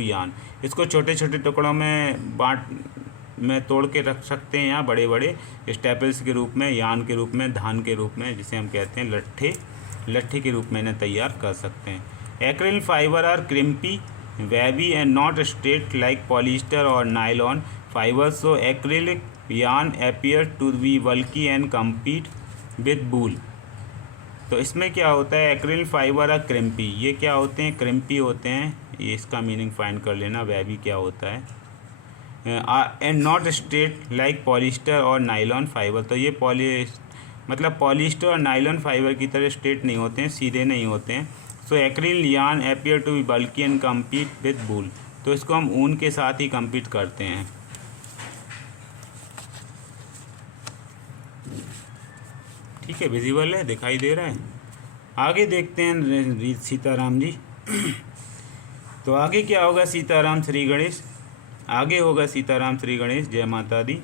यान। इसको छोटे छोटे टुकड़ों में तोड़ के रख सकते हैं, या बड़े बड़े स्टेपल्स के रूप में, यान के रूप में, धान के रूप में, जिसे हम कहते हैं लट्ठे के रूप में इन्हें तैयार कर सकते हैं। Acrylic fibre are crimpy, wavy and not straight like polyester और nylon fibres, so acrylic yarn appear to be bulky and compete with wool. तो इसमें क्या होता है, एक्रिल फाइबर आर क्रिम्पी, ये क्या होते हैं, क्रिम्पी होते हैं, ये इसका मीनिंग फाइंड कर लेना। वेबी क्या होता है, and not straight like polyester और नाइलॉन फाइबर, तो ये पॉलिस्टर और नाइलॉन फाइबर की तरह स्ट्रेट नहीं होते हैं, सीधे नहीं होते हैं। So acrylic yarn appear to be bulky and compete with wool, तो इसको हम ऊन के साथ ही कम्पीट करते हैं। ठीक है, विजिबल है, दिखाई दे रहा है। आगे देखते हैं सीताराम जी। तो आगे क्या होगा, सीताराम श्री गणेश, आगे होगा सीताराम श्री गणेश, जय माता दी।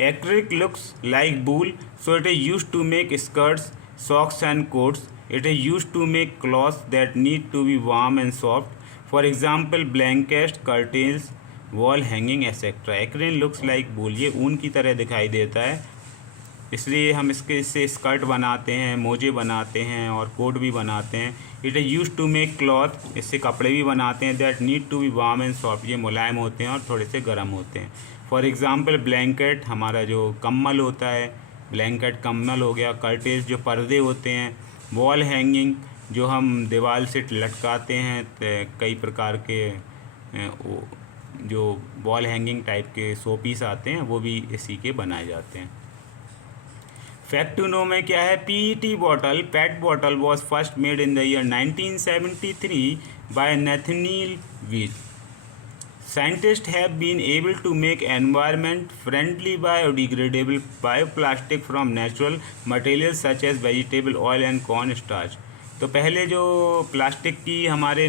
Acrylic looks like wool, so it is used to make skirts, socks and coats. It is used to make clothes that need to be warm and soft, for example blankets, curtains, wall hanging etcetera. Acrylic looks like wool, ये ऊन की तरह दिखाई देता है, इसलिए हम इससे स्कर्ट बनाते हैं, मोजे बनाते हैं और कोट भी बनाते हैं। It is use to make cloth, इससे कपड़े भी बनाते हैं, that need to be warm and soft, ये मुलायम होते हैं और थोड़े से गर्म होते हैं। फॉर एग्जांपल ब्लैंकेट, हमारा जो कम्बल होता है, ब्लैंकेट कम्बल हो गया। कर्टेन्स, जो पर्दे होते हैं। वॉल हैंगिंग, जो हम दीवार से लटकाते हैं, कई प्रकार के जो वॉल हैंगिंग टाइप के शो पीस आते हैं, वो भी इसी के बनाए जाते हैं। फैक्ट टू नो में क्या है, PET bottle, PET bottle was first made in the year 1973 by Nathaniel Wyeth. Scientist have been able to make environment friendly biodegradable bioplastic from natural material such as vegetable oil and corn starch. तो पहले जो plastic की हमारे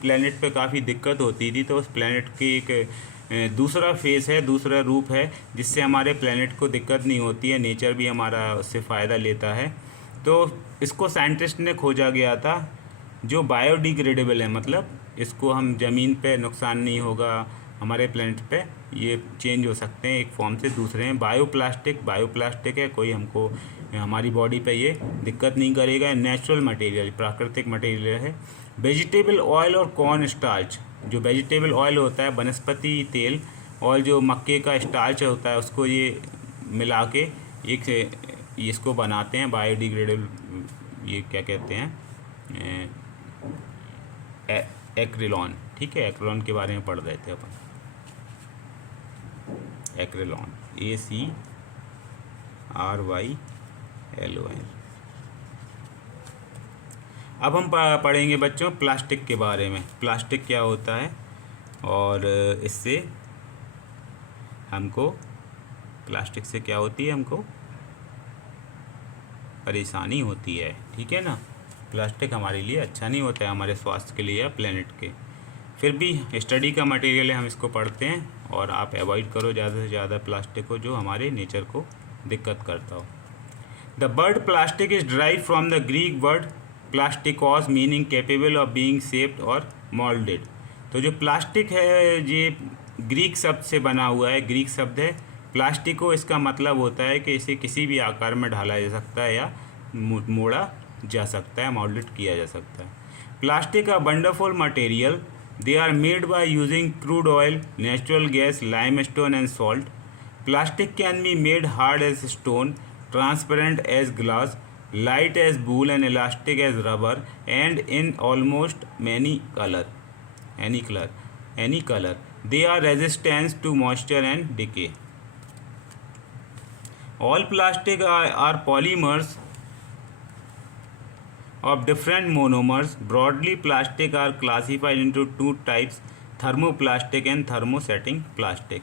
planet पे काफ़ी दिक्कत होती थी, तो उस प्लेनेट की एक दूसरा फेस है, दूसरा रूप है, जिससे हमारे प्लेनेट को दिक्कत नहीं होती है, नेचर भी हमारा उससे फ़ायदा लेता है। तो इसको साइंटिस्ट ने खोजा गया था, जो बायोडिग्रेडेबल है, मतलब इसको हम ज़मीन पे नुकसान नहीं होगा, हमारे प्लेनेट पे ये चेंज हो सकते हैं एक फॉर्म से दूसरे में। बायोप्लास्टिक है, कोई हमको हमारी बॉडी पे ये दिक्कत नहीं करेगा। नेचुरल मटेरियल, प्राकृतिक मटेरियल है। वेजिटेबल ऑयल और कॉर्न स्टार्च, जो वेजिटेबल ऑयल होता है वनस्पति तेल, और जो मक्के का स्टार्च होता है उसको ये मिला के इसको बनाते हैं बायोडिग्रेडेबल, ये क्या कहते हैं, एक्रिलॉन। ठीक है, एक्रिलॉन के बारे में पढ़ रहे थे अपन, एक्रिलॉन, ACRYLON। अब हम पढ़ेंगे बच्चों प्लास्टिक के बारे में, प्लास्टिक क्या होता है और इससे हमको, प्लास्टिक से क्या होती है, हमको परेशानी होती है। ठीक है ना, प्लास्टिक हमारे लिए अच्छा नहीं होता है, हमारे स्वास्थ्य के लिए या प्लेनेट के। फिर भी स्टडी का मटेरियल है, हम इसको पढ़ते हैं, और आप अवॉइड करो ज़्यादा से ज़्यादा प्लास्टिक को, जो हमारे नेचर को दिक्कत करता हो। The word plastic is drive from the Greek word plastikos, meaning capable of being shaped और मोल्डेड। तो जो प्लास्टिक है ये ग्रीक शब्द से बना हुआ है, ग्रीक शब्द है प्लास्टिको, इसका मतलब होता है कि इसे किसी भी आकार में ढाला जा सकता है या मोड़ा जा सकता है, मोल्डेड किया जा सकता है। Plastic a wonderful material, they are made by using crude oil, natural gas, limestone and salt. Plastic can be made hard as stone, transparent as glass, light as wool and elastic as rubber, and in almost any color. They are resistant to moisture and decay. All plastic are polymers of different monomers. Broadly, plastic are classified into two types, thermoplastic and thermosetting plastic.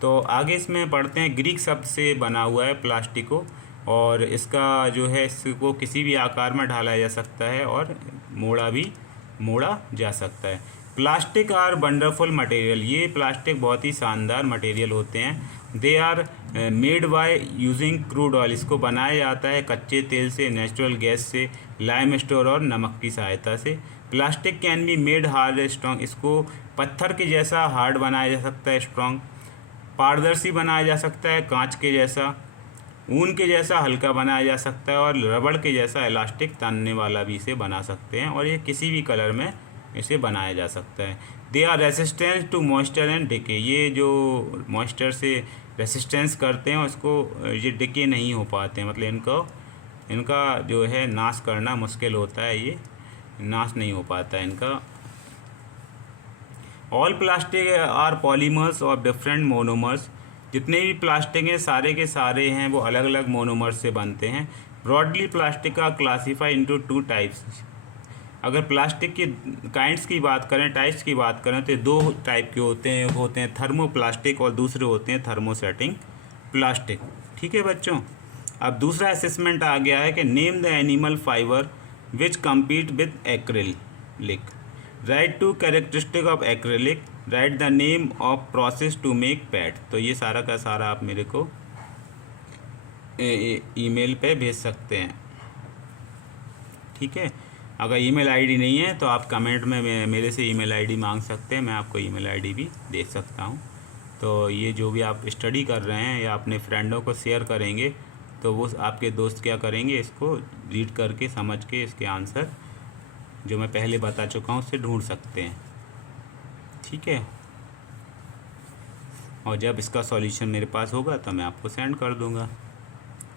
तो आगे इसमें पढ़ते हैं, Greek शब्द से बना हुआ है प्लास्टिको, और इसका जो है इसको किसी भी आकार में ढाला जा सकता है और मोड़ा जा सकता है। प्लास्टिक आर वंडरफुल मटेरियल, ये प्लास्टिक बहुत ही शानदार मटेरियल होते हैं। They are made by using crude oil, इसको बनाया जाता है कच्चे तेल से, नेचुरल गैस से, लाइमस्टोन और नमक की सहायता से। Plastic can be made hard strong, इसको पत्थर के जैसा हार्ड बनाया जा सकता है, स्ट्रॉन्ग। पारदर्शी बनाया जा सकता है, कांच के जैसा। ऊन के जैसा हल्का बनाया जा सकता है, और रबड़ के जैसा इलास्टिक तानने वाला भी इसे बना सकते हैं, और ये किसी भी कलर में इसे बनाया जा सकता है। They are resistance to moisture and decay, ये जो मॉइस्चर से रेसिस्टेंस करते हैं उसको ये डिके नहीं हो पाते हैं, मतलब इनका जो है नाश करना मुश्किल होता है, ये नाश नहीं हो पाता है इनका। ऑल प्लास्टिक आर पॉलीमर्स और डिफरेंट मोनोमर्स, जितने भी प्लास्टिक हैं सारे के सारे हैं वो अलग अलग मोनोमर्स से बनते हैं। ब्रॉडली प्लास्टिक का क्लासीफाई इनटू 2 टाइप्स। अगर प्लास्टिक की काइंड्स की बात करें, टाइप्स की बात करें, तो 2 टाइप के होते हैं थर्मोप्लास्टिक और दूसरे होते हैं थर्मोसेटिंग प्लास्टिक। ठीक है बच्चों। अब दूसरा असेसमेंट आ गया है कि name the animal fibre which compete with acrylic, write two characteristic of acrylic, write the name of process to make pad. तो ये सारा का सारा आप मेरे को ईमेल पे भेज सकते हैं। ठीक है। अगर ईमेल आईडी नहीं है तो आप कमेंट में मेरे से ईमेल आईडी मांग सकते हैं, मैं आपको ईमेल आईडी भी दे सकता हूँ। तो ये जो भी आप स्टडी कर रहे हैं या अपने फ्रेंडों को शेयर करेंगे तो वो आपके दोस्त क्या करेंगे, इसको रीड करके समझ के इसके आंसर जो मैं पहले बता चुका हूँ उससे ढूंढ सकते हैं। ठीक है। और जब इसका सॉल्यूशन मेरे पास होगा तो मैं आपको सेंड कर दूँगा।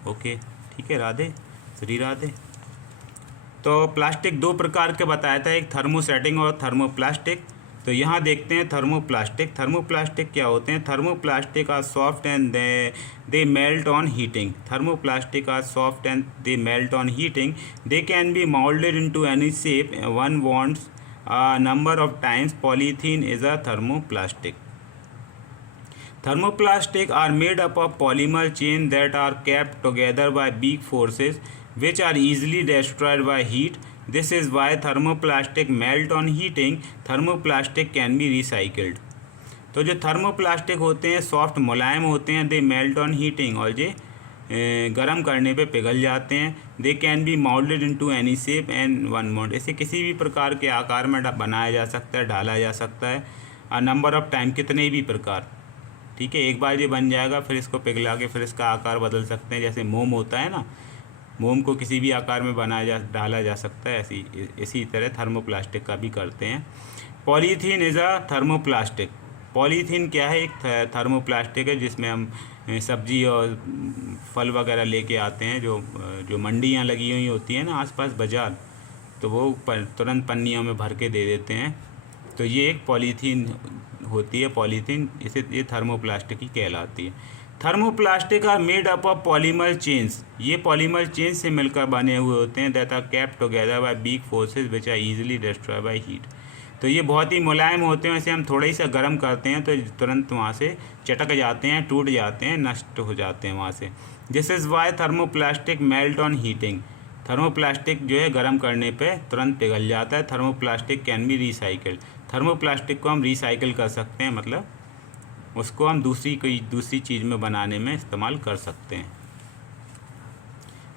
ओके। ठीक है। राधे श्री राधे। तो प्लास्टिक 2 प्रकार के बताया था, एक थर्मोसेटिंग और थर्मोप्लास्टिक। तो यहाँ देखते हैं थर्मोप्लास्टिक। थर्मोप्लास्टिक क्या होते हैं? Thermoplastic are soft and they melt on heating. Thermoplastic are soft and they melt on heating. They can be moulded into any shape one wants a number of times. Polythene is a thermoplastic. Thermoplastic are made up of polymer chain that are kept together by weak forces which are easily destroyed by heat. This is why thermoplastic melt on heating. Thermoplastic can be recycled. तो जो thermoplastic होते हैं soft मुलायम होते हैं, दे melt on heating, और ये गर्म करने पे पिघल जाते हैं। दे can be moulded into any shape and one mould, इसे किसी भी प्रकार के आकार में बनाया जा सकता है, ढाला जा सकता है। अ नंबर ऑफ टाइम, कितने भी प्रकार। ठीक है। एक बार ये बन जाएगा फिर इसको पिघला के फिर इसका आकार बदल सकते हैं। जैसे मोम होता है ना, मोम को किसी भी आकार में ढाला जा सकता है, इसी तरह थर्मोप्लास्टिक का भी करते हैं। Polythene is a thermoplastic. Polythene क्या है? एक थर्मोप्लास्टिक है जिसमें हम सब्जी और फल वगैरह लेके आते हैं, जो मंडियाँ लगी हुई होती हैं ना आसपास बाज़ार, तो वो तुरंत पन्नियों में भर के दे देते हैं। तो ये एक पॉलीथीन होती है। पॉलीथीन ये थर्मोप्लास्टिक ही कहलाती है। Thermoplastic are made up of polymer chains. ये पॉलीमर चेन्स से मिलकर बने हुए होते हैं। That are kept together by weak forces which are easily destroy by heat. तो ये बहुत ही मुलायम होते हैं, इसे हम थोड़ा ही सा गर्म करते हैं तो तुरंत वहाँ से चटक जाते हैं, टूट जाते हैं, नष्ट हो जाते हैं वहाँ से। This is why thermoplastic melt on heating. Thermoplastic जो है गर्म करने पे तुरंत पिघल जाता है। Thermoplastic can be recycled. Thermoplastic को हम रिसाइकिल कर सकते हैं, मतलब उसको हम दूसरी चीज़ में बनाने में इस्तेमाल कर सकते हैं।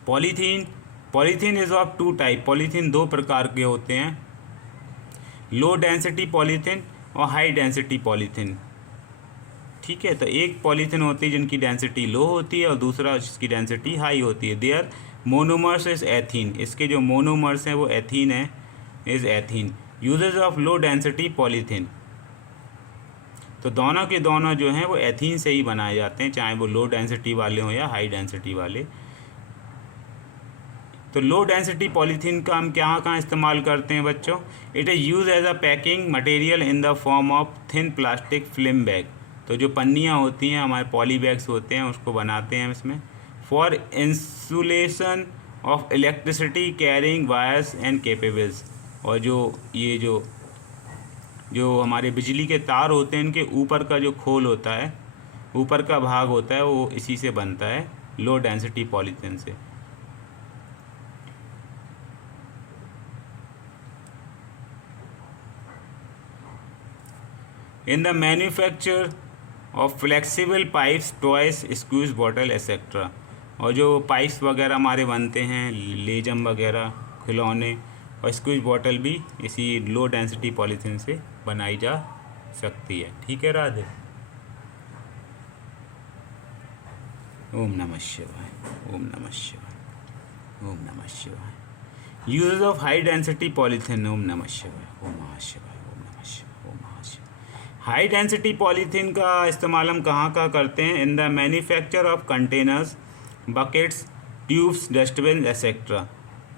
Polythene is of 2 type. Polythene 2 प्रकार के होते हैं, लो डेंसिटी पॉलीथीन और हाई डेंसिटी पॉलीथीन। ठीक है। तो एक पॉलीथीन होती है जिनकी डेंसिटी लो होती है और दूसरा जिसकी डेंसिटी हाई होती है। Their monomers is ethene. इसके जो मोनोमर्स हैं वो एथीन है, is ethene. Uses of low density polythene. तो दोनों के दोनों जो हैं वो एथीन से ही बनाए जाते हैं, चाहे वो लो डेंसिटी वाले हों या हाई डेंसिटी वाले। तो लो डेंसिटी पॉलीथीन का हम कहाँ इस्तेमाल करते हैं बच्चों? It is use as a packing material in the form of thin plastic film bag. तो जो पन्नियाँ होती हैं हमारे पॉली बैग्स होते हैं उसको बनाते हैं इसमें। For insulation of electricity carrying wires and cables. और जो हमारे बिजली के तार होते हैं इनके ऊपर का जो खोल होता है, ऊपर का भाग होता है, वो इसी से बनता है, लो डेंसिटी पॉलीथीन से। In the manufacture of flexible pipes, toys, squeeze bottle etc. और जो पाइप्स वगैरह हमारे बनते हैं, लेजम वगैरह, खिलौने और स्क्वीज बॉटल भी इसी लो डेंसिटी पॉलीथीन से बनाई जा सकती है। ठीक है राधे। ओम नमः शिवाय, ओम नमः शिवाय, ओम नमः शिवाय। Uses of high density polythene. ओम नमः शिवाय, ओम नमः शिवाय, ओम नमः शिवाय, ओम नमः शिवाय। हाई डेंसिटी पॉलीथीन का इस्तेमाल हम कहाँ करते हैं? In the manufacture of containers, buckets, tubes, dustbin etcetera.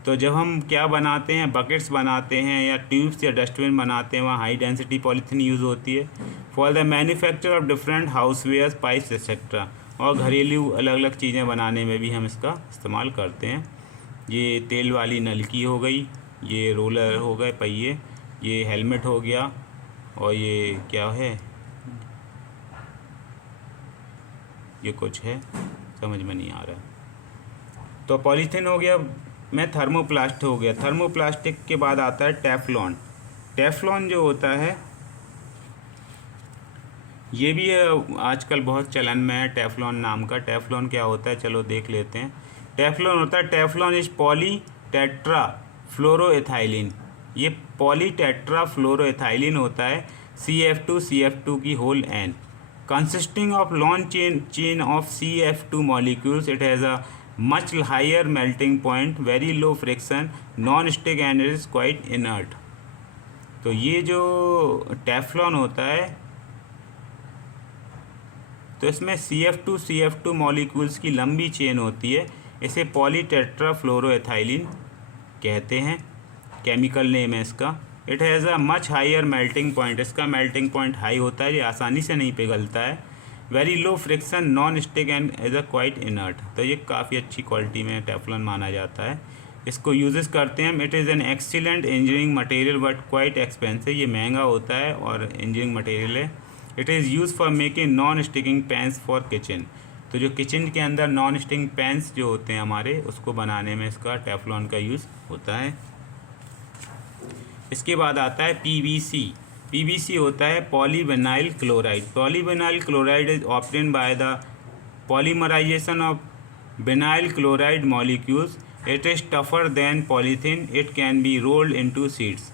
तो जब हम क्या बनाते हैं, बकेट्स बनाते हैं या ट्यूब्स या डस्टबिन बनाते हैं, वहाँ हाई डेंसिटी पॉलीथीन यूज़ होती है। For the manufacture of different housewares, pipes etcetera. और घरेलू अलग अलग चीज़ें बनाने में भी हम इसका इस्तेमाल करते हैं। ये तेल वाली नलकी हो गई, ये रोलर हो गए पहिए, ये हेलमेट हो गया, और ये क्या है, ये कुछ है समझ में नहीं आ रहा। तो पॉलीथीन हो गया, मैं थर्मोप्लास्ट हो गया। थर्मोप्लास्टिक के बाद आता है टेफ्लॉन। टेफ्लॉन जो होता है ये भी आजकल बहुत चलन में है, टेफ्लॉन नाम का। टेफ्लॉन क्या होता है, चलो देख लेते हैं। टेफ्लॉन होता है, Teflon is poly tetra fluoroethylene. ये पॉली टेट्रा फ्लोरोएथाइलिन होता है, CF2 की whole N, consisting of long chain of CF2 molecules. It has a much higher melting point, very low friction, non-stick and is quite inert. तो ये जो Teflon होता है, तो इसमें CF2 मॉलिक्यूल्स की लंबी चेन होती है। इसे पॉलीटेट्राफ्लोरोएथाइलिन कहते हैं, केमिकल नेम है इसका। It has a much higher melting point. इसका मेल्टिंग पॉइंट हाई होता है, ये आसानी से नहीं पिघलता है। Very low friction, non stick and as a quite inert. तो ये काफ़ी अच्छी क्वालिटी में टेफ्लॉन माना जाता है। इसको यूजेस करते हैं हम। It is an excellent engineering material but quite expensive. ये महंगा होता है और इंजीनियरिंग मटेरियल है। It is use for making non sticking pans for kitchen. तो जो किचन के अंदर नॉन स्टिकिंग पैंस जो होते हैं हमारे, उसको बनाने में इसका टेफ्लॉन का यूज़ होता है। इसके बाद आता है PVC। PVC होता है polyvinyl chloride. Polyvinyl chloride is obtained by the polymerisation of vinyl chloride molecules. It is tougher than polythene. It can be rolled into sheets.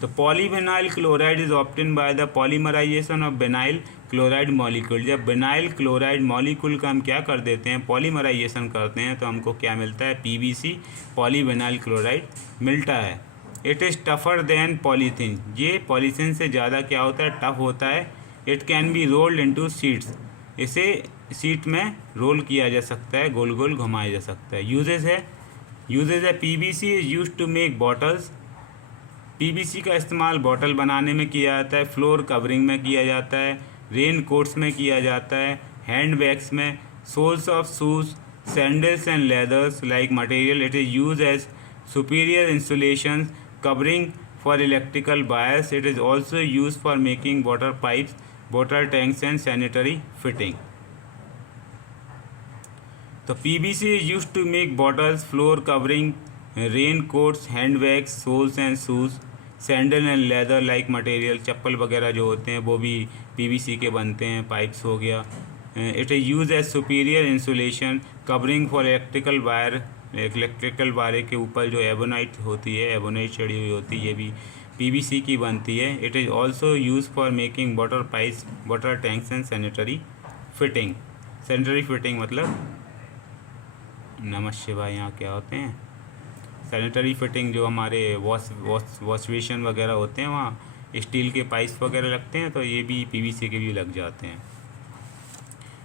तो polyvinyl chloride is obtained by the polymerisation of vinyl chloride molecule. जब vinyl chloride molecule का हम क्या कर देते हैं, polymerisation करते हैं, तो हमको क्या मिलता है, PVC पॉलीविनाइल क्लोराइड मिलता है। It is tougher than polythene. ये पॉलीथीन से ज़्यादा क्या होता है, टफ होता है। It can be rolled into sheets. इसे शीट में रोल किया जा सकता है, गोल गोल घुमाया जा सकता है। यूजेज है PVC is use to make bottles. PVC का इस्तेमाल बॉटल बनाने में किया जाता है, फ्लोर कवरिंग में किया जाता है, रेन कोट्स में किया जाता है, हैंड बैग्स में, soles of shoes, sandals and leathers like material. It is use as superior insulation covering for electrical wires. It is also used for making water pipes, water tanks and sanitary fitting. तो PVC is used to make bottles, floor covering, raincoats, handbags, soles and shoes, sandal and leather like material. चप्पल वगैरह जो होते हैं वो भी PVC के बनते हैं, पाइप्स हो गया। It is used as superior insulation, covering for electrical wire. Electrical wire के ऊपर जो एबोनाइट होती है, एबोनाइट चढ़ी हुई होती है, ये भी PVC की बनती है। It is also use for making water pipes, water tanks and sanitary fitting. Sanitary fitting मतलब नमः शिवाय, यहाँ क्या होते हैं, सैनिटरी फिटिंग जो हमारे वॉश बेसिन वगैरह होते हैं, वहाँ स्टील के पाइप्स वगैरह लगते हैं, तो ये भी PVC के भी लग जाते हैं।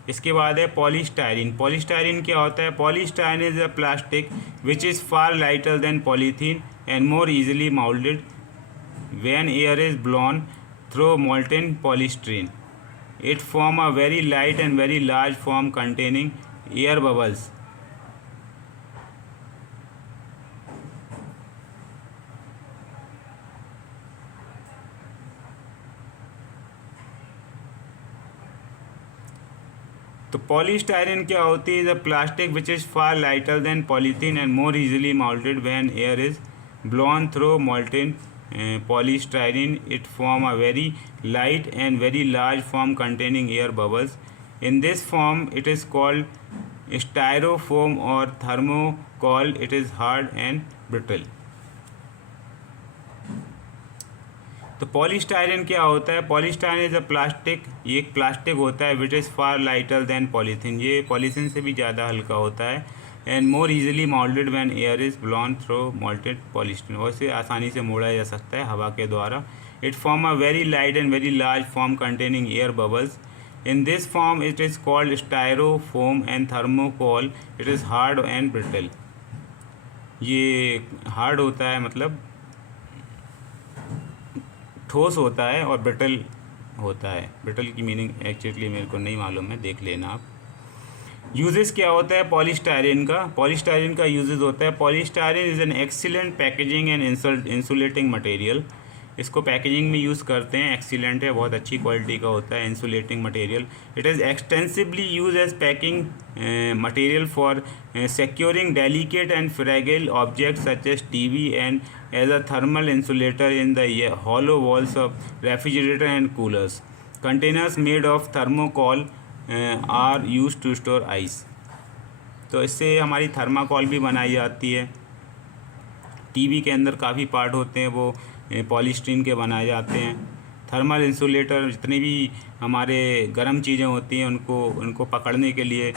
इसके बाद है पॉलीस्टायरीन। पॉलीस्टायरीन क्या होता है, polystyrene is a plastic which is far lighter than polythene and more easily moulded when air is blown through molten polystyrene. It form a very light and very large form containing air bubbles. तो polystyrene क्या होती है, the plastic which is far lighter than polythene and more easily moulded when air is blown through molten polystyrene. It form a very light and very large form containing air bubbles. In this form it is called styrofoam or thermocol. It is hard and brittle. तो polystyrene क्या होता है? Polystyrene is a plastic, ये एक plastic होता है विच is far lighter than polythene, ये polythene से भी ज़्यादा हल्का होता है। And more easily moulded when air is blown through molted polystyrene, और इसे आसानी से मोड़ा जा सकता है हवा के द्वारा। It form a very light and very large form containing air bubbles. In this form it is called styrofoam and thermocol. It is hard and brittle. ये हार्ड होता है मतलब ठोस होता है, और ब्रिटल होता है। ब्रिटल की मीनिंग एक्चुअली मेरे को नहीं मालूम है, देख लेना आप। यूजेस क्या होता है पॉलीस्टायरीन का? पॉलीस्टायरीन का यूजेस होता है, polystyrene is an excellent packaging and insulating material. इसको पैकेजिंग में यूज़ करते हैं, एक्सीलेंट है, बहुत अच्छी क्वालिटी का होता है, insulating material. It is extensively use as packing material for securing delicate and fragile objects such as TV and as a thermal insulator in the hollow walls of refrigerator and coolers. Containers made of thermocol are used to store ice. तो इससे हमारी thermocol भी बनाई जाती है। TV के अंदर काफ़ी पार्ट होते हैं वो पॉलीस्टीरीन के बनाए जाते हैं। थर्मल इंसुलेटर, जितनी भी हमारे गर्म चीज़ें होती हैं उनको पकड़ने के लिए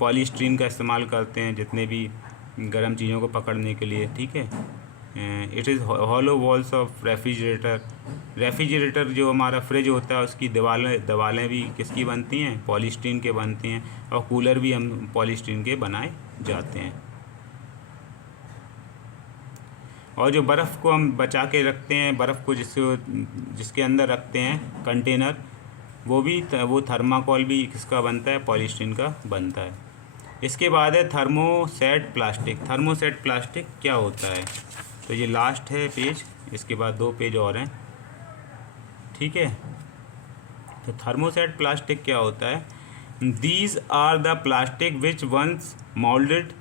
पॉलीस्टीरीन का इस्तेमाल करते हैं, जितने भी गर्म चीज़ों को पकड़ने के लिए, ठीक है। It is hollow walls of refrigerator जो हमारा फ्रिज होता है उसकी दीवारें भी किसकी बनती हैं? पॉलीस्टीरीन के बनती हैं, और कूलर भी हम पॉलीस्टीरीन के बनाए जाते हैं। और जो बर्फ़ को हम बचा के रखते हैं, बर्फ़ को जिसके अंदर रखते हैं कंटेनर, वो थर्माकोल भी किसका बनता है? पॉलीस्टीरीन का बनता है। इसके बाद है थर्मोसेट प्लास्टिक। थर्मोसेट प्लास्टिक क्या होता है? तो ये लास्ट है पेज, इसके बाद 2 पेज और हैं, ठीक है। तो थर्मोसेट प्लास्टिक क्या होता है? These are the plastic which once moulded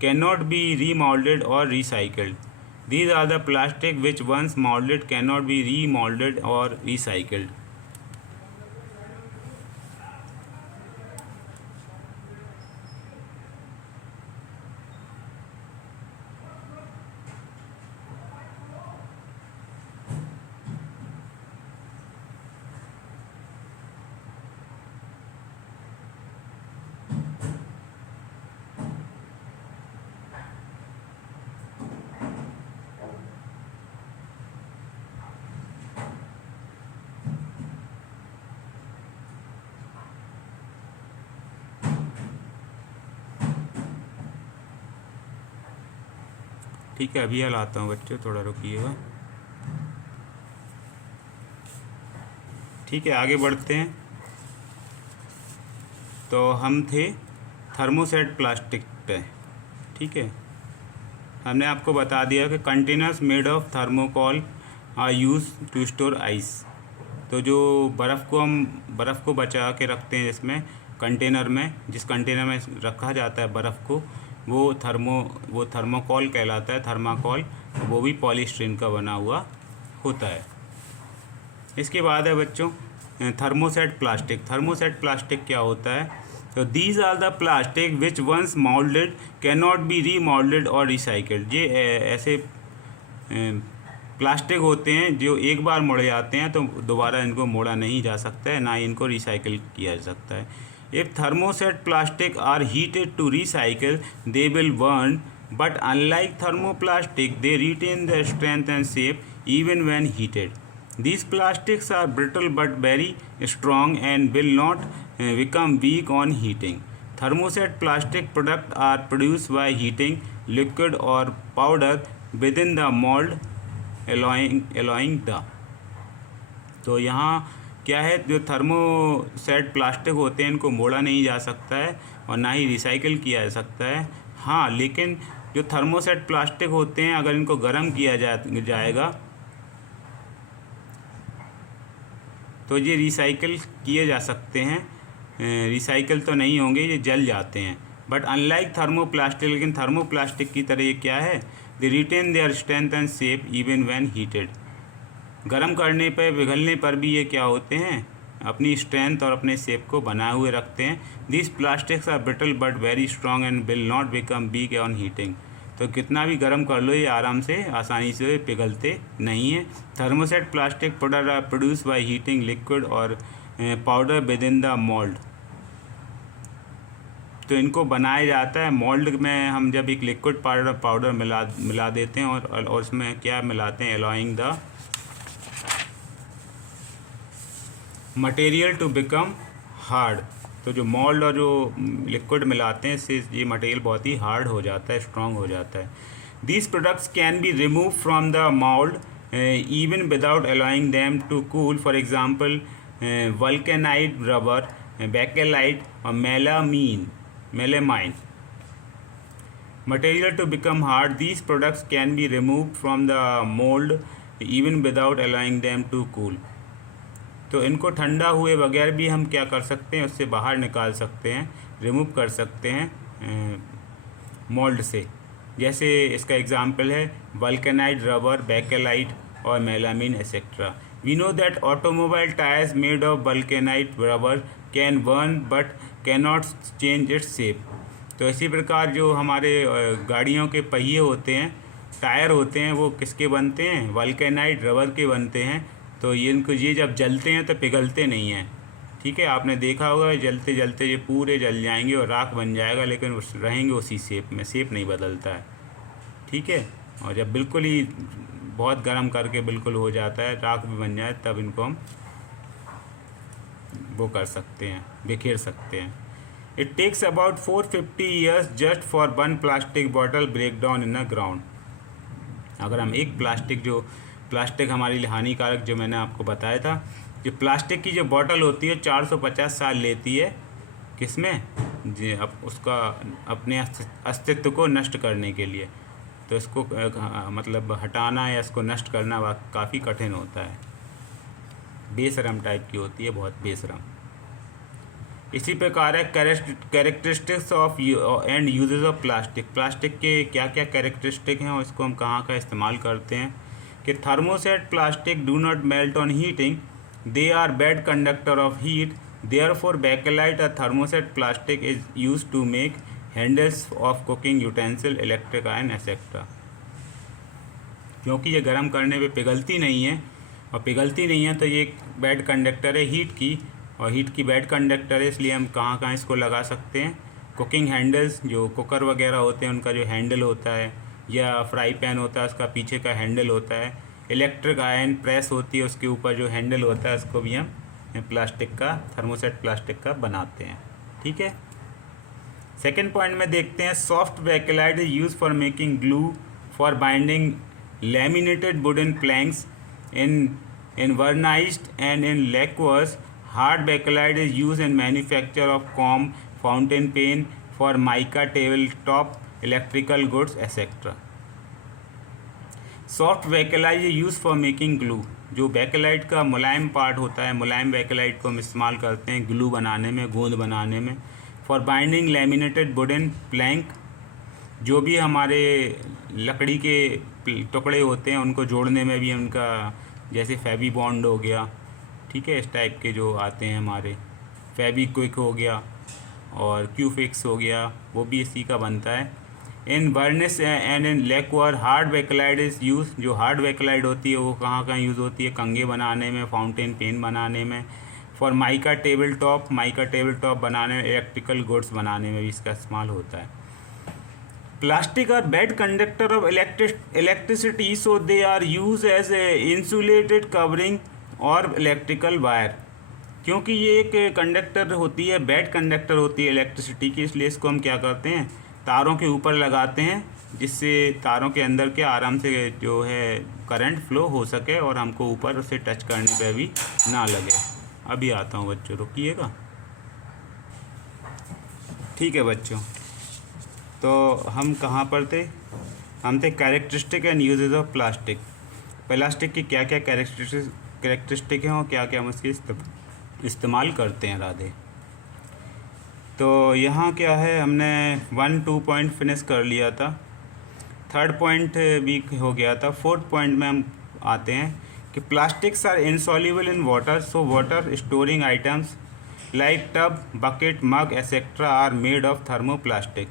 can not be remoulded or recycled. These are the plastic which once molded cannot be remolded or recycled. ठीक है, अभी हलाता हूँ बच्चों, थोड़ा रुकिएगा। ठीक है, आगे बढ़ते हैं। तो हम थे थर्मोसेट प्लास्टिक पे, ठीक है। हमने आपको बता दिया कि containers made of thermocol are use to store ice. तो जो बर्फ़ को बचा के रखते हैं इसमें कंटेनर में, जिस कंटेनर में रखा जाता है बर्फ़ को, वो थर्मोकोल कहलाता है, थर्माकोल। वो भी पॉलीस्टीरीन का बना हुआ होता है। इसके बाद है बच्चों थर्मोसेट प्लास्टिक। थर्मोसेट प्लास्टिक क्या होता है? तो these are the plastic which once moulded can not be remoulded or recycled. ये ऐसे प्लास्टिक होते हैं जो एक बार मोड़े जाते हैं तो दोबारा इनको मोड़ा नहीं जा सकता है, ना ही इनको रिसाइकिल किया जा सकता है। If thermoset plastic are heated to recycle, they will burn, but unlike thermoplastic, they retain their strength and shape even when heated. These plastics are brittle but very strong and will not become weak on heating. Thermoset plastic products are produced by heating liquid or powder within the mold, allowing the। तो यहाँ क्या है, जो thermoset plastic होते हैं इनको मोड़ा नहीं जा सकता है और ना ही रिसाइकिल किया जा सकता है। हाँ, लेकिन जो थर्मोसेट प्लास्टिक होते हैं अगर इनको गर्म किया जाएगा तो ये रिसाइकिल किए जा सकते हैं। रिसाइकिल तो नहीं होंगे, ये जल जाते हैं। बट अनलाइक थर्मोप्लास्टिक, लेकिन थर्मोप्लास्टिक की तरह ये क्या है? They retain their strength and shape even when heated. गर्म करने पर, पिघलने पर भी ये क्या होते हैं? अपनी स्ट्रेंथ और अपने शेप को बनाए हुए रखते हैं। This plastics are brittle but very strong and will not become weak on heating. तो कितना भी गर्म कर लो ये आराम से आसानी से पिघलते नहीं हैं। Thermoset plastic product are produce by heating liquid और powder within the mould. तो इनको बनाया जाता है मोल्ड में। हम जब एक लिक्विड पाउडर मिला देते हैं और उसमें क्या मिलाते हैं, allowing the material to become hard. तो जो मोल्ड और जो लिक्विड मिलाते हैं इससे ये मटेरियल बहुत ही हार्ड हो जाता है, स्ट्रॉन्ग हो जाता है। These products can be remove from the mould even without allowing them to cool. For example vulcanite rubber, Bakelite और melamine material to become hard. These products can be removed from the mold even without allowing them to cool. तो इनको ठंडा हुए बगैर भी हम क्या कर सकते हैं, उससे बाहर निकाल सकते हैं, रिमूव कर सकते हैं मोल्ड से। जैसे इसका एग्जांपल है वल्केनाइट रबर, बेकेलाइट और melamine etcetera. We know that automobile tyres made of vulcanite rubber can burn but can not change its shape. तो इसी प्रकार जो हमारे गाड़ियों के पहिए होते हैं, टायर होते हैं, वो किसके बनते हैं, वल्केनाइट रबर के बनते हैं। तो ये जब जलते हैं तो पिघलते नहीं हैं। ठीक है, आपने देखा होगा जलते जलते ये पूरे जल जाएंगे और राख बन जाएगा, लेकिन रहेंगे उसी शेप में, शेप नहीं बदलता है। ठीक है, और जब बिल्कुल ही बहुत गर्म करके बिल्कुल हो जाता है, राख भी बन जाए, तब इनको हम वो कर सकते हैं, बिखेर सकते हैं। It takes about 450 years just for one plastic bottle break down in a ground. अगर हम एक प्लास्टिक हमारे लिए हानिकारक, जो मैंने आपको बताया था, जो प्लास्टिक की जो बॉटल होती है 450 साल लेती है किसमें, जी उसका अपने अस्तित्व को नष्ट करने के लिए। तो इसको मतलब हटाना या इसको नष्ट करना काफ़ी कठिन होता है, बेशरम टाइप की होती है, बहुत बेशरम। इसी प्रकार है characteristics of and uses of plastic. Plastic के क्या क्या कैरेक्टरिस्टिक हैं और इसको हम कहाँ का इस्तेमाल करते हैं कि thermoset plastic do not melt on heating, they are bad conductor of heat, therefore Bakelite और thermoset plastic is use to make handles of cooking utensil, electric iron etcetera. क्योंकि ये गर्म करने पे पिघलती नहीं है, और पिघलती नहीं है तो ये एक बैड कंडक्टर है हीट की, और हीट की बैड कंडक्टर है, इसलिए हम कहाँ कहाँ इसको लगा सकते हैं। कुकिंग हैंडल्स, जो कुकर वगैरह होते हैं उनका जो हैंडल होता है, या फ्राई पैन होता है उसका पीछे का हैंडल होता है, इलेक्ट्रिक आयरन प्रेस होती है उसके ऊपर जो हैंडल होता है, उसको भी हम प्लास्टिक का, थर्मोसेट प्लास्टिक का बनाते हैं। ठीक है, सेकेंड पॉइंट में देखते हैं soft bakelite is use for making glue for binding laminated wooden planks in vernized and in lacquers. Hard bakelite is used in manufacture of comb, fountain pen, for mica tabletop, electrical goods, etc. Soft bakelite is use for making glue. जो bakelite का मुलायम part होता है, मुलायम bakelite को हम इस्तेमाल करते हैं glue बनाने में, गोंद बनाने में। For binding laminated wooden plank, जो भी हमारे लकड़ी के टुकड़े होते हैं उनको जोड़ने में भी उनका, जैसे फेवी बॉन्ड हो गया, ठीक है, इस टाइप के जो आते हैं हमारे, फेविक्विक हो गया और क्यूफिक्स हो गया, वो भी इसी का बनता है। In varnish and in lacquer hard Bakelite is use. जो हार्ड बेकेलाइट होती है वो कहाँ कहाँ यूज़ होती है, कंघे बनाने में, फाउंटेन पेन बनाने में। फॉर माइका टेबल टॉप बनाने में, इलेक्ट्रिकल गुड्स बनाने में भी इसका इस्तेमाल होता है। Plastic are bad conductor of electricity, so they are use as a insulated covering और इलेक्ट्रिकल वायर। क्योंकि ये एक कंडक्टर होती है, बैड कंडक्टर होती है इलेक्ट्रिसिटी की, इसलिए इसको हम क्या करते हैं, तारों के ऊपर लगाते हैं, जिससे तारों के अंदर के आराम से जो है करंट फ्लो हो सके और हमको ऊपर उसे टच करने पे भी ना लगे। अभी आता हूँ बच्चों, रुकिएगा। ठीक है बच्चों, तो हम कहाँ पर थे, हम थे characteristic and usages of plastic. Plastic की क्या क्या कैरेक्टरिस्टिक हैं और क्या क्या हम उसके इस्तेमाल करते हैं राधे। तो यहाँ क्या है, हमने 1-2 पॉइंट फिनिश कर लिया था, थर्ड पॉइंट भी हो गया था। फोर्थ पॉइंट में हम आते हैं कि plastics are insoluble in water, so water storing items like tub, bucket, mug etcetera are made of thermoplastic.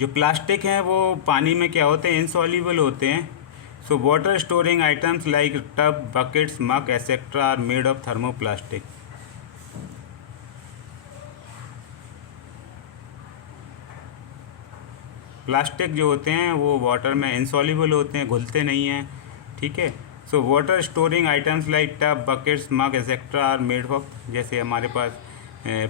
जो प्लास्टिक हैं वो पानी में क्या होते हैं, इनसॉल्युबल होते हैं। So water storing items like tub, buckets, mug etcetera are made of thermoplastic. Plastic जो होते हैं वो वाटर में इनसॉल्युबल होते हैं, घुलते नहीं हैं, ठीक है। So water storing items like tub, buckets, mug etcetera are made of, जैसे हमारे पास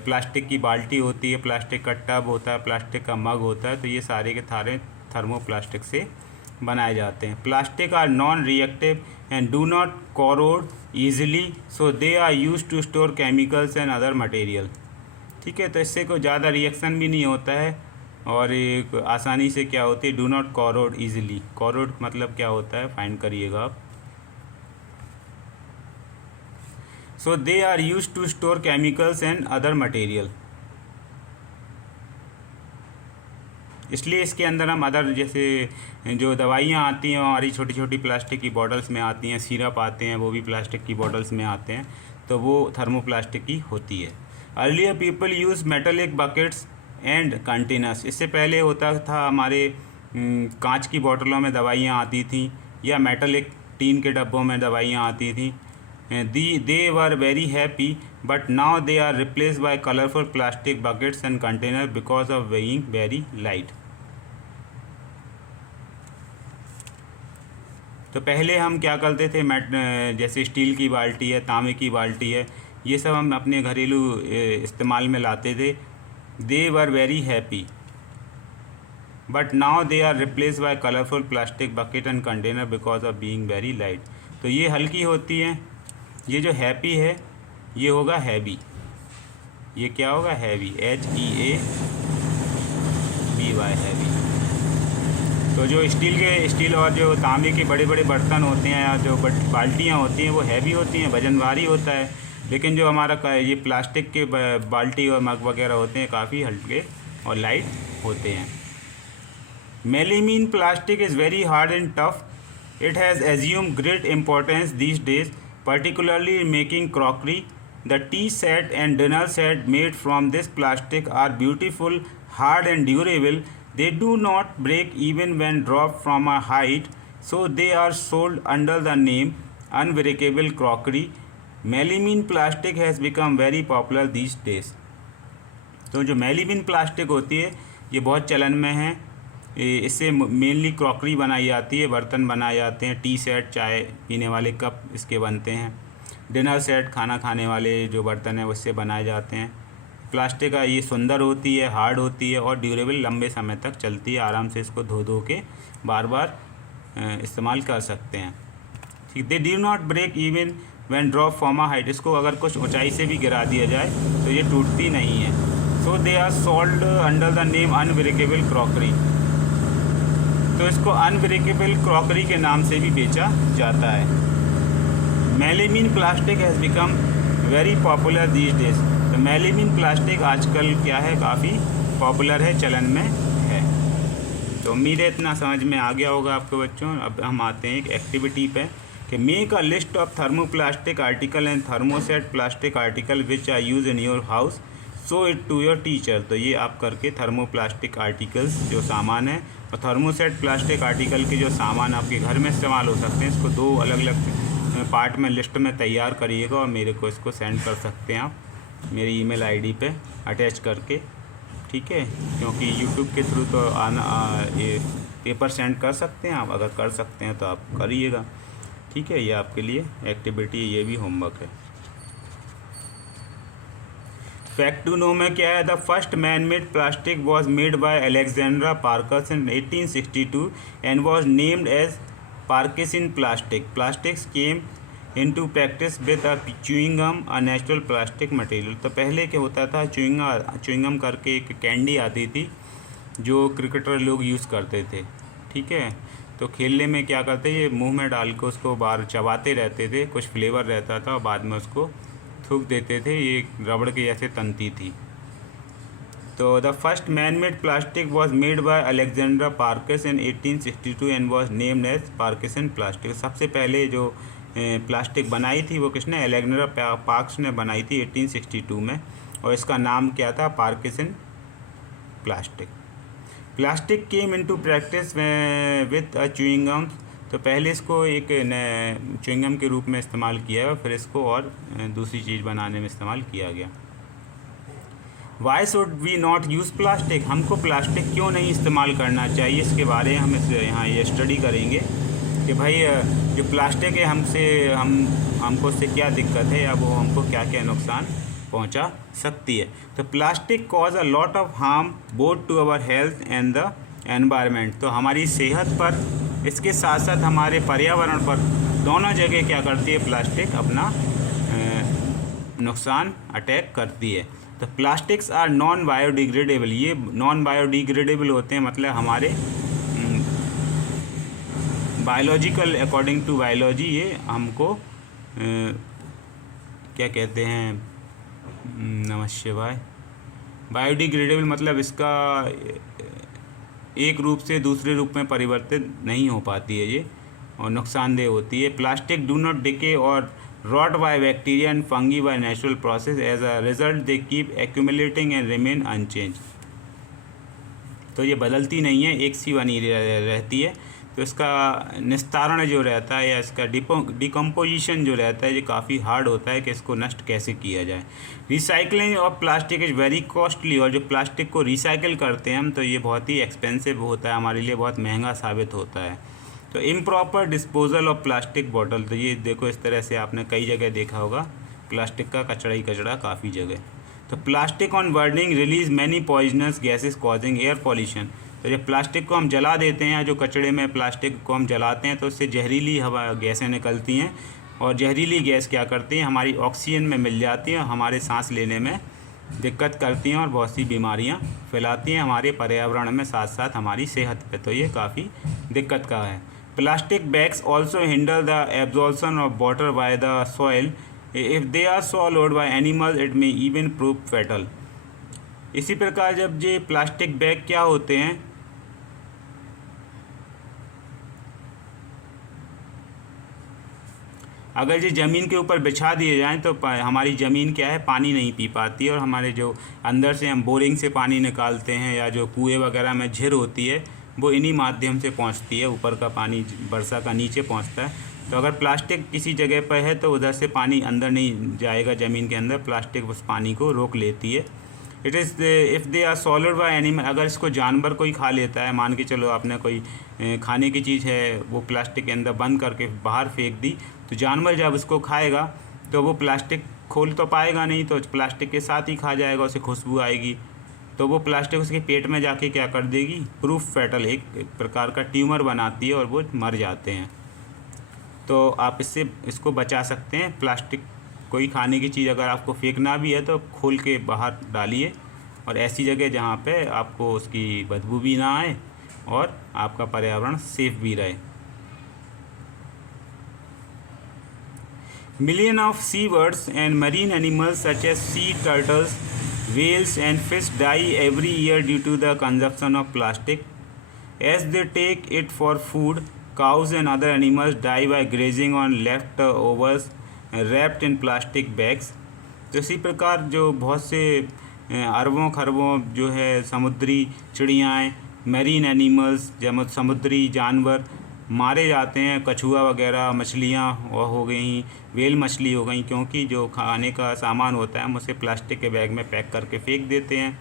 प्लास्टिक की बाल्टी होती है, प्लास्टिक का टब होता है, प्लास्टिक का मग होता है, तो ये सारे के सारे थर्मोप्लास्टिक से बनाए जाते हैं। Plastic are non reactive and do not corrode easily, so they are use to store chemicals and other material, ठीक है। तो इससे कोई ज़्यादा रिएक्शन भी नहीं होता है और एक आसानी से क्या होती है, do not corrode easily. Corrode मतलब क्या होता है, फाइंड करिएगा आप। So they are use to store chemicals and other material, इसलिए इसके अंदर हम अदर जैसे जो दवाइयाँ आती हैं हमारी छोटी छोटी प्लास्टिक की बॉटल्स में आती हैं, सिरप आते हैं वो भी प्लास्टिक की बॉटल्स में आते हैं, तो वो थर्मोप्लास्टिक की होती है। Earlier people use metallic buckets and containers, इससे पहले होता था हमारे कांच की बोतलों में दवाइयाँ आती थी या मेटलिक टीन के डब्बों में दवाइयाँ आती थी। They were very happy but now they are replace by colourful plastic buckets and container because of weighing very light. तो पहले हम क्या करते थे, जैसे स्टील की बाल्टी है, तांबे की बाल्टी है, ये सब हम अपने घरेलू इस्तेमाल में लाते थे। They were very happy but now they are replace by colourful plastic bucket and container because of being very light. तो ये हल्की होती हैं, ये जो हैप्पी है ये होगा हैवी, ये क्या होगा, हैवी, HEAVY, हैवी। तो जो स्टील और जो तांबे के बड़े बड़े बर्तन होते हैं या जो बाल्टियाँ होती हैं वो हैवी होती हैं, वजन भारी होता है, लेकिन जो हमारा ये प्लास्टिक के बाल्टी और मग वगैरह होते हैं काफ़ी हल्के और लाइट होते हैं। Melamine plastic is very hard and tough, it has assume great importance these days, particularly in making crockery. The tea set and dinner set made from this plastic are beautiful, hard and durable. They do not break even when dropped from a height, so they are sold under the name unbreakable crockery. Melamine plastic has become very popular these days. तो जो मेलामीन plastic होती है ये बहुत चलन में है, इससे मेनली क्रॉकरी बनाई जाती है, बर्तन बनाए जाते हैं, टी सेट, चाय पीने वाले कप इसके बनते हैं, डिनर सेट, खाना खाने वाले जो बर्तन हैं उससे बनाए जाते हैं। प्लास्टिक का ये सुंदर होती है, हार्ड होती है और ड्यूरेबल, लंबे समय तक चलती है, आराम से इसको धो के बार बार इस्तेमाल कर सकते हैं, ठीक। They do not break even when drop from a height, इसको अगर कुछ ऊंचाई से भी गिरा दिया जाए तो ये टूटती नहीं है। So they are sold under the name unbreakable crockery, तो इसको अनब्रेकेबल क्रॉकरी के नाम से भी बेचा जाता है। Melamine plastic has become very popular these days, तो मेलामीन प्लास्टिक आजकल क्या है, काफ़ी पॉपुलर है, चलन में है। तो उम्मीद है इतना समझ में आ गया होगा आपके बच्चों। अब हम आते हैं एक एक्टिविटी पे कि make a list of thermoplastic article and thermoset plastic article which are use in your house, show it to your teacher. तो ये आप करके थर्मोप्लास्टिक आर्टिकल्स जो सामान है और थर्मोसेट प्लास्टिक आर्टिकल के जो सामान आपके घर में इस्तेमाल हो सकते हैं, इसको 2 अलग अलग पार्ट में लिस्ट में तैयार करिएगा और मेरे को इसको सेंड कर सकते हैं आप मेरी ईमेल आईडी पे अटैच करके, ठीक है। क्योंकि यूट्यूब के थ्रू तो ये पेपर सेंड कर सकते हैं आप, अगर कर सकते हैं तो आप करिएगा, ठीक है। ये आपके लिए एक्टिविटी, ये भी होमवर्क है। फैक्ट टू नो में क्या है, the first man made plastic was made by Alexandra Parkes in 1862 and was named as Parkesine plastic. Plastics came into practice with a chewing gum, a natural plastic material. तो पहले क्या होता था, chewing gum करके एक candy आती थी जो क्रिकेटर लोग यूज़ करते थे, ठीक है। तो खेलने में क्या करते, ये मुंह में डाल के उसको बार चबाते रहते थे, कुछ फ्लेवर रहता था और बाद में उसको थूक देते थे, ये रबड़ के जैसे तंती थी। तो the first man made plastic was made by Alexandra Parkes in 1862 and was named as Parkesine plastic. सबसे पहले जो प्लास्टिक बनाई थी वो किसने, अलेक्जेंड्रा पार्कस ने बनाई थी 1862 में, और इसका नाम क्या था, Parkesine plastic. Plastic came into practice with a chewing gum. तो पहले इसको एक च्युइंग गम के रूप में इस्तेमाल किया है और फिर इसको और दूसरी चीज़ बनाने में इस्तेमाल किया गया। Why should we not use plastic, हमको प्लास्टिक क्यों नहीं इस्तेमाल करना चाहिए, इसके बारे में हम यहाँ ये स्टडी करेंगे कि भाई जो प्लास्टिक है हमको उससे क्या दिक्कत है या वो हमको क्या क्या नुकसान पहुंचा सकती है। तो plastic cause a lot of harm both to our health and the environment. तो हमारी सेहत पर, इसके साथ साथ हमारे पर्यावरण पर, दोनों जगह क्या करती है प्लास्टिक अपना नुकसान अटैक करती है। तो प्लास्टिक्स आर नॉन बायोडिग्रेडेबल, ये नॉन बायोडिग्रेडेबल होते हैं, मतलब हमारे बायोलॉजिकल, अकॉर्डिंग टू बायोलॉजी ये हमको क्या कहते हैं, नमः शिवाय, बायोडिग्रेडेबल मतलब इसका एक रूप से दूसरे रूप में परिवर्तित नहीं हो पाती है ये और नुकसानदेह होती है। प्लास्टिक डू नॉट डिके और rot by bacteria and fungi by natural process. As a result they keep accumulating and remain unchanged. तो ये बदलती नहीं है, एक सी बनी रहती है। तो इसका निस्तारण जो रहता है या इसका डिकम्पोजिशन जो रहता है ये काफ़ी हार्ड होता है कि इसको नष्ट कैसे किया जाए। Recycling of plastic is very costly, और जो प्लास्टिक को रिसाइकिल करते हैं हम तो ये बहुत ही एक्सपेंसिव होता है, हमारे लिए बहुत महंगा साबित होता है। तो improper disposal of plastic bottle, तो ये देखो इस तरह से आपने कई जगह देखा होगा प्लास्टिक का कचरा ही कचरा काफ़ी जगह। तो plastic on burning release many poisonous gases causing air pollution. तो जब प्लास्टिक को हम जला देते हैं, जो कचरे में प्लास्टिक को हम जलाते हैं तो उससे जहरीली हवा गैसें निकलती हैं, और जहरीली गैस क्या करती हैं हमारी ऑक्सीजन में मिल जाती हैं और हमारे सांस लेने में दिक्कत करती हैं और बहुत सी बीमारियां फैलाती हैं हमारे पर्यावरण में, साथ साथ हमारी सेहत पे। तो ये काफ़ी दिक्कत का है। Plastic bags also hinder the absorption of water by the soil. If they are swallowed by animals, it may even prove fatal. इसी प्रकार जब ये प्लास्टिक बैग क्या होते हैं, अगर ये ज़मीन के ऊपर बिछा दिए जाएं तो हमारी ज़मीन क्या है, पानी नहीं पी पाती है, और हमारे जो अंदर से हम बोरिंग से पानी निकालते हैं या जो कुएँ वगैरह में झिर होती है वो इन्हीं माध्यम से पहुंचती है, ऊपर का पानी वर्षा का नीचे पहुंचता है। तो अगर प्लास्टिक किसी जगह पर है तो उधर से पानी अंदर नहीं जाएगा ज़मीन के अंदर, प्लास्टिक उस पानी को रोक लेती है। It is if they are solved by animal, अगर इसको जानवर कोई खा लेता है, मान के चलो आपने कोई खाने की चीज़ है वो प्लास्टिक के अंदर बंद करके बाहर फेंक दी, तो जानवर जब उसको खाएगा तो वो प्लास्टिक खोल तो पाएगा नहीं, तो प्लास्टिक के साथ ही खा जाएगा, उसे खुशबू आएगी, तो वो प्लास्टिक उसके पेट में जाके क्या कर देगी, प्रूफ फैटल, एक प्रकार का ट्यूमर बनाती है और वो मर जाते हैं। तो आप इसको बचा सकते हैं। प्लास्टिक कोई खाने की चीज़ अगर आपको फेंकना भी है तो खोल के बाहर डालिए, और ऐसी जगह जहाँ पे आपको उसकी बदबू भी ना आए और आपका पर्यावरण सेफ भी रहे। Million of sea birds and marine animals such as sea turtles, whales and fish die every year due to the consumption of plastic. As they take it for food, cows and other animals die by grazing on leftovers wrapped in plastic bags. तो इसी प्रकार जो बहुत से अरबों खरबों जो है समुद्री चिड़ियाएँ, मैरीन एनिमल्स, समुद्री जानवर मारे जाते हैं, कछुआ वगैरह मछलियाँ हो गई, वेल मछली हो गई, क्योंकि जो खाने का सामान होता है हम उसे प्लास्टिक के बैग में पैक करके फेंक देते हैं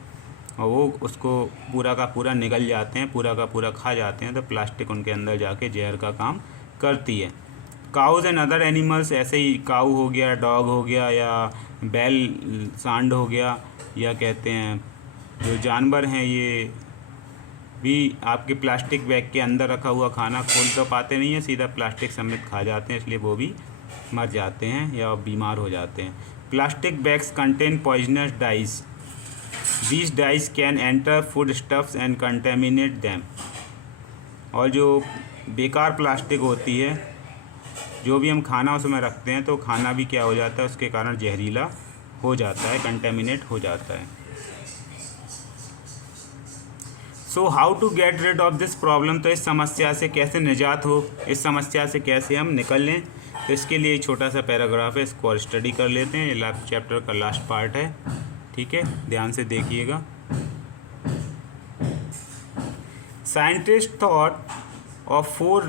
और वो उसको पूरा का पूरा निगल जाते हैं, पूरा का पूरा खा जाते हैं, तो प्लास्टिक उनके अंदर जाके जहर का काम करती है। काउज एंड अदर एनिमल्स, ऐसे ही काऊ हो गया, डॉग हो गया, या बैल सांड हो गया, या कहते हैं जो जानवर हैं ये भी आपके प्लास्टिक बैग के अंदर रखा हुआ खाना खोल तो पाते नहीं हैं, सीधा प्लास्टिक समेत खा जाते हैं, इसलिए वो भी मर जाते हैं या बीमार हो जाते हैं। Plastic bags contain poisonous dyes, these dyes can enter food stuffs and contaminate them. और जो बेकार प्लास्टिक होती है, जो भी हम खाना उसमें रखते हैं तो खाना भी क्या हो जाता है, उसके कारण जहरीला हो जाता है, कंटेमिनेट हो जाता है। So how to get rid of this problem, तो इस समस्या से कैसे निजात हो, इस समस्या से कैसे हम निकल लें, तो इसके लिए छोटा सा पैराग्राफ है, इसको और स्टडी कर लेते हैं। ये चैप्टर का लास्ट पार्ट है, ठीक है, ध्यान से देखिएगा। Scientist thought of 4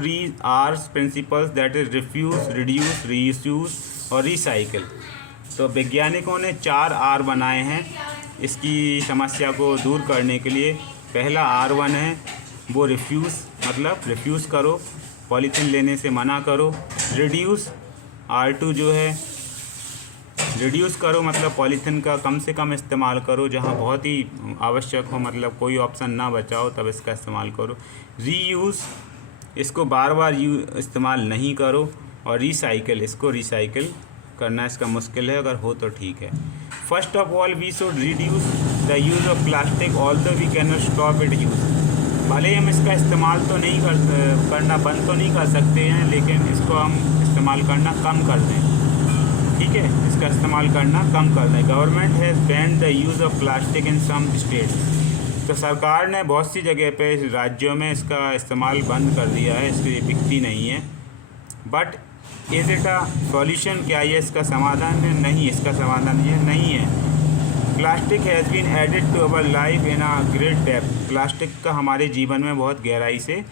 R's principles, that is refuse, reduce, reuse और रिसाइकिल। तो वैज्ञानिकों ने 4 R बनाए हैं इसकी समस्या को दूर करने के लिए। पहला R1 है वो रिफ्यूज़, मतलब रिफ्यूज़ करो, पॉलीथीन लेने से मना करो। रिड्यूस, R2 जो है रिड्यूस करो, मतलब पॉलीथीन का कम से कम इस्तेमाल करो, जहाँ बहुत ही आवश्यक हो, मतलब कोई ऑप्शन ना बचाओ तब इसका इस्तेमाल करो। रीयूज़, इसको बार बार इस्तेमाल नहीं करो। और रिसाइकिल, इसको रिसाइकिल करना इसका मुश्किल है, अगर हो तो ठीक है। First of all we should reduce the use of plastic although we can not stop it use. भले ही हम इसका इस्तेमाल तो नहीं करना बंद तो नहीं कर सकते हैं, लेकिन इसको हम इस्तेमाल करना कम कर दें, ठीक है, इसका इस्तेमाल करना कम कर दें। Government has banned the use of plastic in some states. तो सरकार ने बहुत सी जगह पे राज्यों में इसका इस्तेमाल बंद कर दिया है, इसकी बिकती नहीं है। But is it a solution, क्या ये इसका समाधान है? नहीं, इसका समाधान ये नहीं है। Plastic has been added to our life in a great depth. Plastic का हमारे जीवन में बहुत गहराई से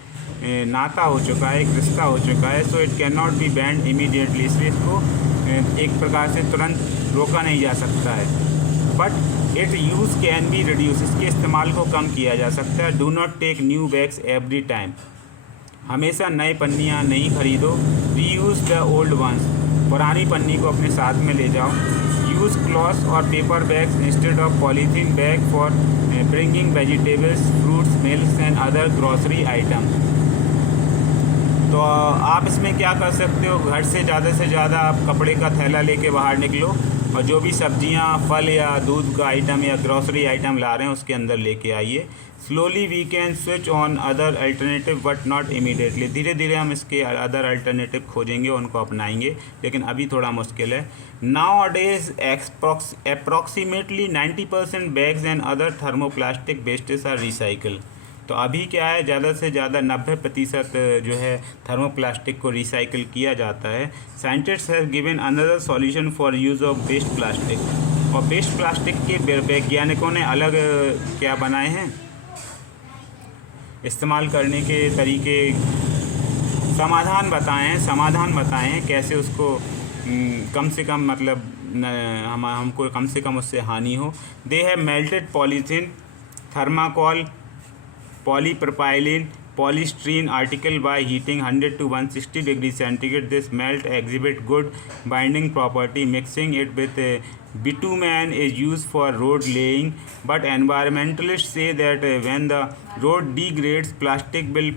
नाता हो चुका है, एक रिश्ता हो चुका है। So it can not B band immediately, इसलिए इसको एक प्रकार से तुरंत रोका नहीं जा सकता है। But it use can be reduce, इसके इस्तेमाल को कम किया जा सकता है। Do not take new bags every time, हमेशा नए पन्नियाँ नहीं खरीदो। रीयूज़ द ओल्ड वंस, पुरानी पन्नी को अपने साथ में ले जाओ। यूज़ क्लॉथ्स और paper bags instead of polythene bag for bringing vegetables, fruits, milk and other grocery item. तो आप इसमें क्या कर सकते हो, घर से ज़्यादा आप कपड़े का थैला लेके बाहर निकलो और जो भी सब्जियां, फल या दूध का आइटम या ग्रॉसरी आइटम ला रहे हैं उसके अंदर लेके आइए। Slowly we can switch on other alternative but not immediately, धीरे धीरे हम इसके अदर अल्टरनेटिव खोजेंगे, उनको अपनाएंगे, लेकिन अभी थोड़ा मुश्किल है। Nowadays approximately 90% bags and other thermoplastic wastage are recycle. तो अभी क्या है, ज़्यादा से ज़्यादा 90% जो है थर्मोप्लास्टिक को रिसाइकिल किया जाता है। Scientist have given another solution for use of waste plastic. और वेस्ट प्लास्टिक के वैज्ञानिकों ने अलग क्या बनाए हैं, इस्तेमाल करने के तरीके, समाधान बताए हैं कैसे उसको कम से कम, मतलब हमको कम से कम उससे हानि हो। They have melted polythene, thermocol, polypropylene, polystyrene article by heating 100 to 160 degrees centigrade. This melt exhibit good binding property. Mixing it with bitumen is used for road laying, but environmentalists say that when the road degrades, plastic will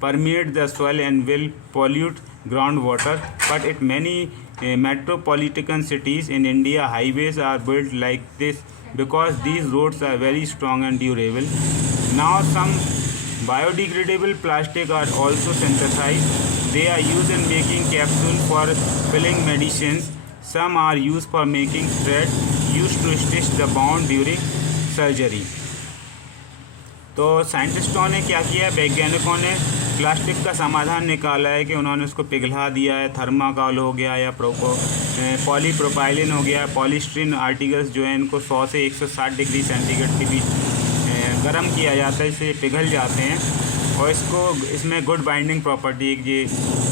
permeate the soil and will pollute groundwater. But in many metropolitan cities in India, highways are built like this because these roads are very strong and durable. Now some biodegradable plastic are also synthesized. They are used in making capsules for filling medicines. Some are used for making thread used to stitch the wound during surgery. तो साइंटिस्टों ने क्या किया, वैज्ञानिकों ने plastic का समाधान निकाला है कि उन्होंने उसको पिघला दिया है। थर्माकोल हो गया या पॉलीप्रोपाइलिन हो गया, पॉलीस्टीरीन आर्टिकल्स जो हैं इनको 100 से 160 डिग्री सेंटीग्रेड के बीच गर्म किया जाता है, इससे पिघल जाते हैं और इसमें गुड बाइंडिंग प्रॉपर्टी, ये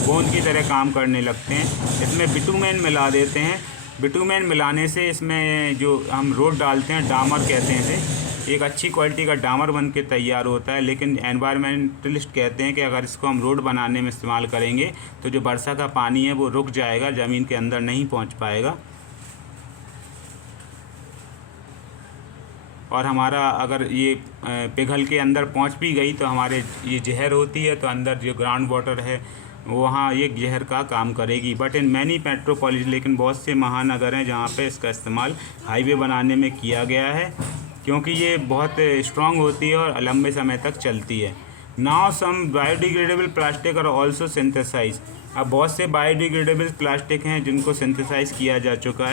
गोंद की तरह काम करने लगते हैं। इसमें बिटूमेन मिला देते हैं। बिटूमेन मिलाने से इसमें जो हम रोड डालते हैं, डामर कहते हैं इसे, एक अच्छी क्वालिटी का डामर बन के तैयार होता है। लेकिन एनवायरमेंटलिस्ट कहते हैं कि अगर इसको हम रोड बनाने में इस्तेमाल करेंगे तो जो वर्षा का पानी है वो रुक जाएगा, ज़मीन के अंदर नहीं पहुंच पाएगा। और हमारा अगर ये पिघल के अंदर पहुंच भी गई तो हमारे ये जहर होती है, तो अंदर जो ग्राउंड वाटर है वहाँ ये जहर का काम करेगी। बट इन मैनी मेट्रोपॉलिस, लेकिन बहुत से महानगर हैं जहाँ पे इसका इस्तेमाल हाईवे बनाने में किया गया है, क्योंकि ये बहुत स्ट्रॉन्ग होती है और लंबे समय तक चलती है। Now some biodegradable plastic are also synthesize. अब बहुत से बायोडिग्रेडेबल प्लास्टिक हैं जिनको सिंथेसाइज किया जा चुका है।